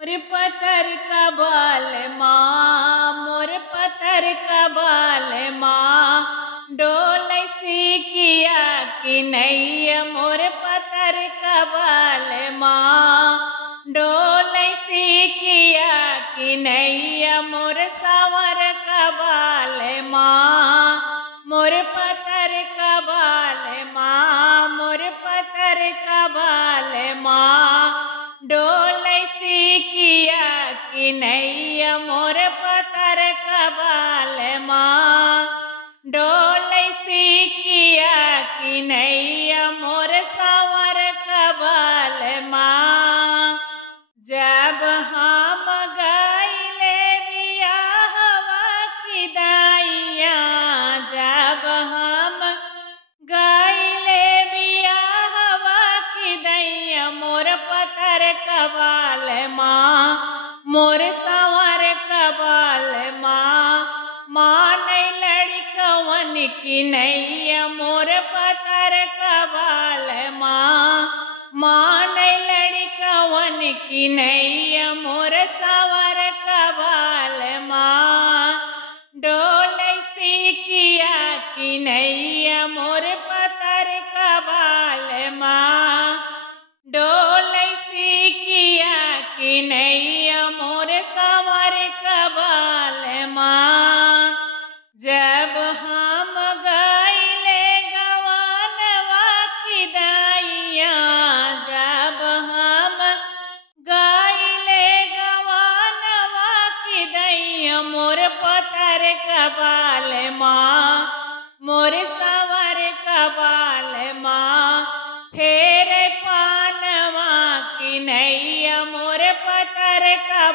मोर पतर का बाल माँ, मोर पतर का बाल माँ, डोल सिकिया कि नैया मोर पतर का बाल माँ, डोल सिकिया कि नैया मोर सावर का बाल माँ, मोर पतर का बाल माँ, मोर पतर का बाल माँ, डोल सिकिया कि नैया मोर पतर का बाल माँ, डोल सिकिया कि नैया मोर सावर का बाल माँ। जब हम गईले बियाहवा की दाइया, जब हम गईले बियाहवा की दैया, मोर पतर का बाल माँ, मोर सावर का बाल माँ, माँ नहीं लड़कवन की नैया मोर पतर का बाल माँ, माँ नहीं लड़कवन की नैया मोर सावर का बाल माँ, डोल सिकिया कि नैया मोर पतर का बाल माँ, डोल सिकिया कि नैया मोर सावर का बाल माँ। जब हम गईले गवानवा की दाइया, जब हम गईले गवानवा की दैया, मोर पतर का बाल माँ, मोर सावर का बाल माँ, फेर पानवा की नैया मोर पतर का